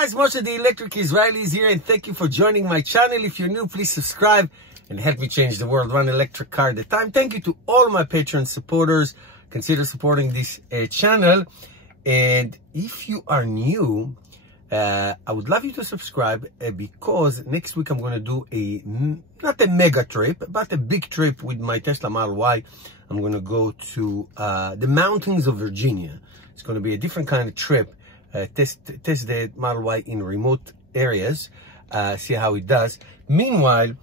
guys, Moshe the Electric Israeli is here, and thank you for joining my channel. If you're new, please subscribe and help me change the world one electric car at a time. Thank you to all my Patreon supporters. Consider supporting this channel. And if you are new, I would love you to subscribe because next week I'm going to do not a mega trip, but a big trip with my Tesla Model Y. I'm going to go to the mountains of Virginia. It's going to be a different kind of trip. Test the Model Y in remote areas, see how it does. Meanwhile,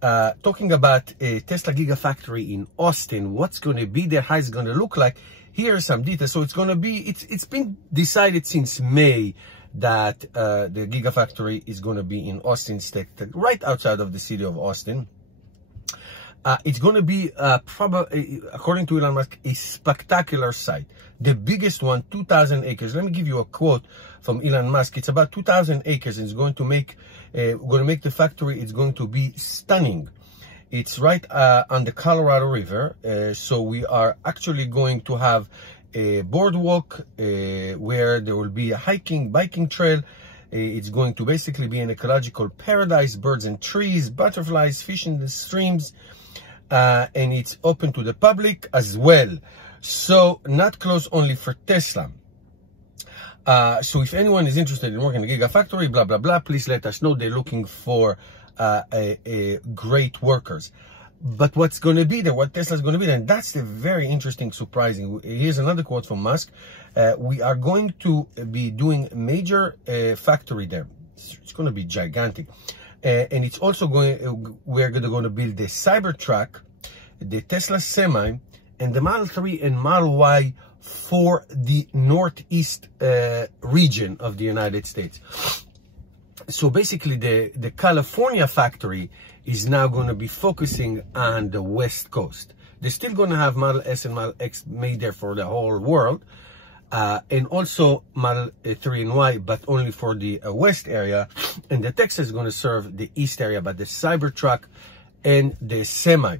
talking about Tesla Gigafactory in Austin, what's going to be there, how it's going to look like. Here are some details. So it's going to be, it's been decided since May that the Gigafactory is going to be in Austin, right outside of the city of Austin. It's going to be probably, according to Elon Musk, a spectacular site. The biggest one, 2,000 acres. Let me give you a quote from Elon Musk. It's about 2,000 acres. It's going to make the factory. It's going to be stunning. It's right on the Colorado River. So we are actually going to have a boardwalk where there will be a biking trail. It's going to basically be an ecological paradise, birds and trees, butterflies, fish in the streams. And it's open to the public as well. So not closed only for Tesla. So if anyone is interested in working in the Gigafactory, blah, blah, blah, please let us know. They're looking for great workers. But what's going to be there, what Tesla's going to be there, and that's the very interesting, surprising. Here's another quote from Musk. We are going to be doing a major factory there. It's going to be gigantic. And it's also we're going to build the Cybertruck, the Tesla Semi, and the Model 3 and Model Y for the Northeast region of the United States. So basically, the California factory is now going to be focusing on the West Coast. They're still going to have Model S and Model X made there for the whole world. And also Model 3 and Y, but only for the West area. And the Texas is going to serve the East area, but the Cybertruck and the Semi.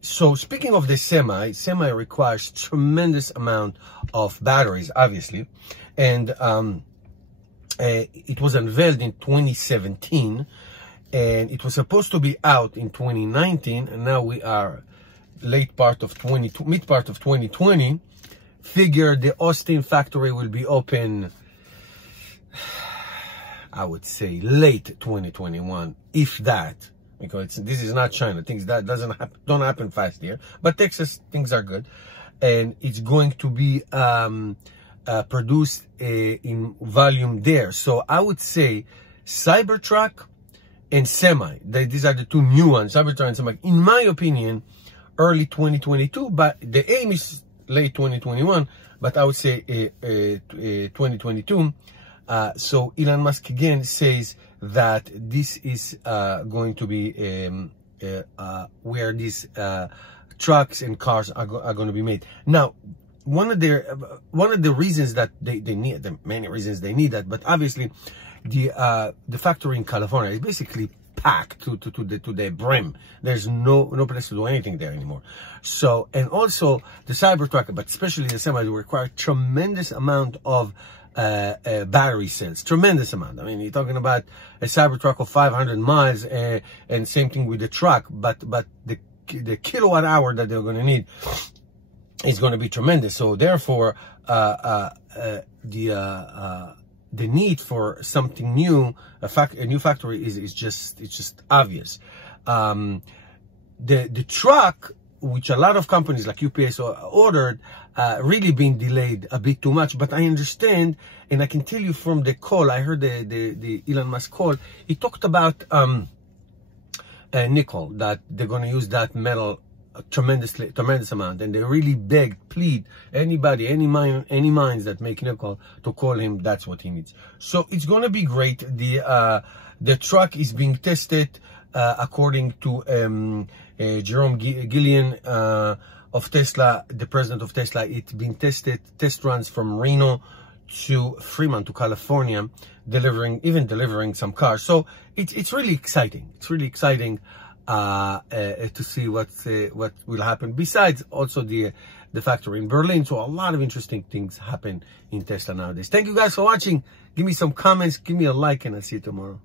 So speaking of the Semi requires tremendous amount of batteries, obviously. And it was unveiled in 2017. And it was supposed to be out in 2019. And now we are mid part of 2020. Figure the Austin factory will be open, I would say late 2021, if that, because this is not China. Things that don't happen fast here, but Texas, things are good, and it's going to be produced in volume there. So I would say Cybertruck and Semi, these are the two new ones, Cybertruck and Semi, in my opinion, early 2022, but the aim is late 2021, but I would say 2022. So Elon Musk again says that this is going to be where these trucks and cars are going to be made. Now, one of the reasons that they need, the many reasons they need that, but obviously the factory in California is basically packed to the brim. There's no place to do anything there anymore. So, and also the Cybertruck, but especially the Semi, will require tremendous amount of battery cells. Tremendous amount. I mean, you're talking about a Cybertruck of 500 miles, and same thing with the truck. But the kilowatt hour that they're going to need is going to be tremendous. So therefore, the need for something new, a new factory is just obvious. The truck, which a lot of companies like UPS ordered, really been delayed a bit too much. But I understand, and I can tell you from the call, I heard the Elon Musk call, he talked about nickel, that they're going to use that metal tremendous amount, and they really plead anybody, any mines that make nickel to call him. That's what he needs. So it's going to be great. The truck is being tested according to Jerome Gillian of Tesla, the president of Tesla. It's been test runs from Reno to Fremont to California, delivering some cars. So it's really exciting. It's really exciting to see what will happen. Besides also the the factory in Berlin. So a lot of interesting things happen in Tesla nowadays. Thank you guys for watching. Give me some comments, give me a like, and I'll see you tomorrow.